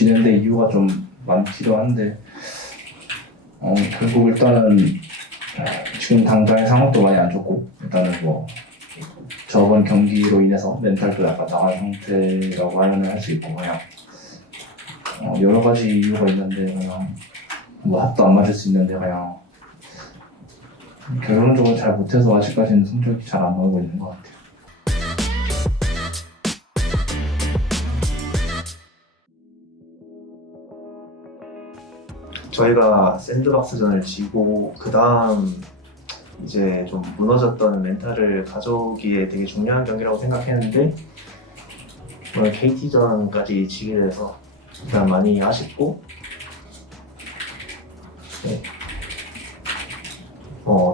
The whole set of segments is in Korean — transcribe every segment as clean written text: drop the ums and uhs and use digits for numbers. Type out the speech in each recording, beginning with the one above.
지낸데 이유가 좀 많기도 한데 결국 일단은 지금 당장의 상황도 많이 안 좋고 일단은 뭐 저번 경기로 인해서 멘탈도 약간 나간 상태라고 하면 할 수 있고 그냥 여러 가지 이유가 있는데 그냥 뭐 합도 안 맞을 수 있는데 그냥 결론적으로 잘 못해서 아직까지는 성적이 잘 안 나오고 있는 것 같아요. 저희가 샌드박스전을 지고 그 다음 이제 좀 무너졌던 멘탈을 가져오기에 되게 중요한 경기라고 생각했는데 오늘 KT전까지 지게 돼서 일단 많이 아쉽고 네.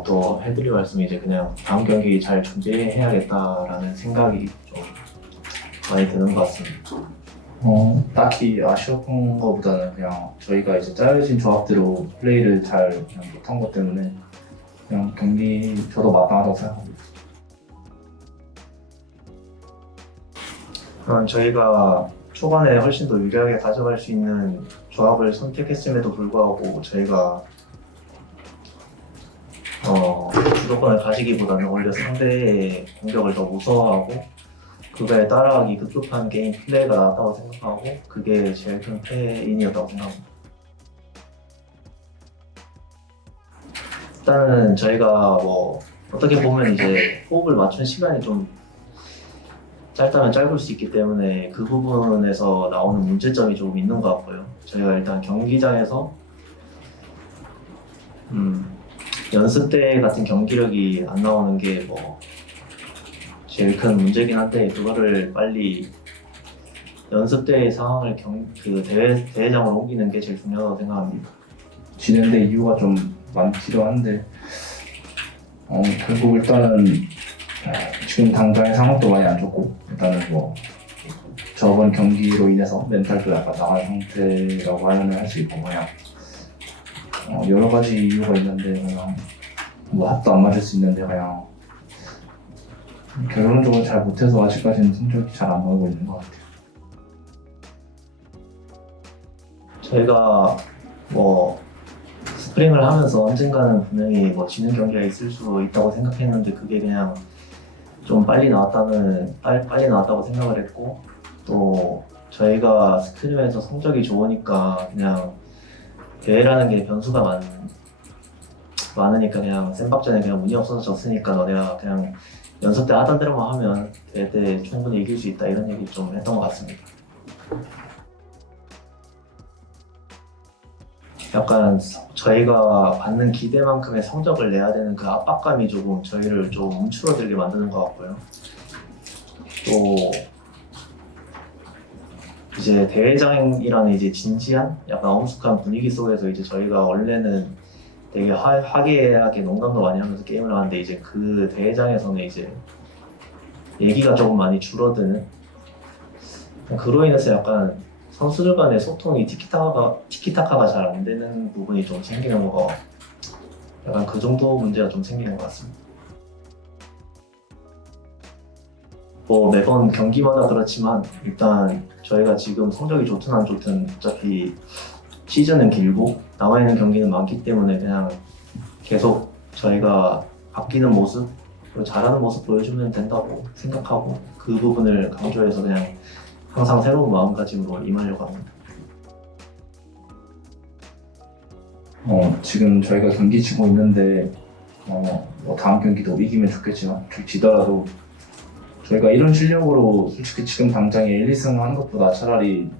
또 해드릴 말씀이 이제 그냥 다음 경기 잘 준비해야겠다라는 생각이 좀 많이 드는 것 같습니다. 딱히 아쉬웠던 것보다는 그냥 저희가 이제 짜여진 조합대로 플레이를 잘 그냥 못한 것 때문에 그냥 경기 저도 마땅하다고 생각합니다. 저희가 초반에 훨씬 더 유리하게 가져갈 수 있는 조합을 선택했음에도 불구하고 저희가 주도권을 가지기보다는 오히려 상대의 공격을 더 무서워하고 그거에 따라가기 급급한 게임 플레이가 나왔다고 생각하고 그게 제일 큰 패인이었다고 생각합니다. 일단은 저희가 뭐 어떻게 보면 이제 호흡을 맞춘 시간이 좀 짧다면 짧을 수 있기 때문에 그 부분에서 나오는 문제점이 조금 있는 것 같고요. 저희가 일단 경기장에서 연습 때 같은 경기력이 안 나오는 게 뭐 제일 큰 문제긴 한데 그거를 빨리 연습 때의 상황을 대회장으로 옮기는 게 제일 중요하다고 생각합니다. 지낸데 이유가 좀 많기도 한데 결국 일단은 지금 당장의 상황도 많이 안 좋고 일단은 뭐 저번 경기로 인해서 멘탈도 약간 나간 상태라고 하면 할 수 있고 그냥 여러 가지 이유가 있는데 그냥 뭐 합도 안 맞을 수 있는데 그냥 결론적으로 잘 못해서 아직까지는 성적이 잘 안 나오고 있는 것 같아요. 저희가 뭐 스프링을 하면서 언젠가는 분명히 뭐 지는 경기가 있을 수 있다고 생각했는데 그게 그냥 좀 빨리 나왔다고 생각을 했고 또 저희가 스크림에서 성적이 좋으니까 그냥 대회라는 게 변수가 많으니까 그냥 샌박전에 그냥 운이 없어서 졌으니까 너네가 그냥 연습 때 하던 대로만 하면 대회 때 충분히 이길 수 있다 이런 얘기 좀 했던 것 같습니다. 약간 저희가 받는 기대만큼의 성적을 내야 되는 그 압박감이 조금 저희를 좀 움츠러들게 만드는 것 같고요. 또 이제 대회장이라는 이제 진지한 약간 엄숙한 분위기 속에서 이제 저희가 원래는 되게 화기애애하게 농담도 많이 하면서 게임을 하는데 이제 그 대회장에서는 이제 얘기가 조금 많이 줄어드는 그로 인해서 약간 선수들 간의 소통이 티키타카가 잘 안 되는 부분이 좀 생기는 거 약간 그 정도 문제가 좀 생기는 것 같습니다. 뭐 매번 경기마다 그렇지만 일단 저희가 지금 성적이 좋든 안 좋든 어차피 시즌은 길고 남아있는 경기는 많기 때문에 그냥 계속 저희가 바뀌는 모습 그리고 잘하는 모습 보여주면 된다고 생각하고 그 부분을 강조해서 그냥 항상 새로운 마음가짐으로 임하려고 합니다. 지금 저희가 경기 치고 있는데 뭐 다음 경기도 이기면 좋겠지만 지더라도 저희가 이런 실력으로 솔직히 지금 당장에 1, 2승 하는 것보다 차라리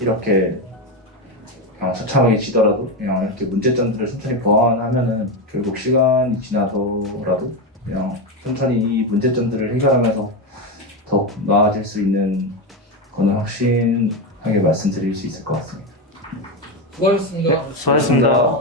이렇게 그냥 처참하게 지더라도 그냥 이렇게 문제점들을 천천히 보완하면은 결국 시간이 지나더라도 그냥 천천히 이 문제점들을 해결하면서 더 나아질 수 있는 거는 확신하게 말씀드릴 수 있을 것 같습니다. 수고하셨습니다. 수고하셨습니다.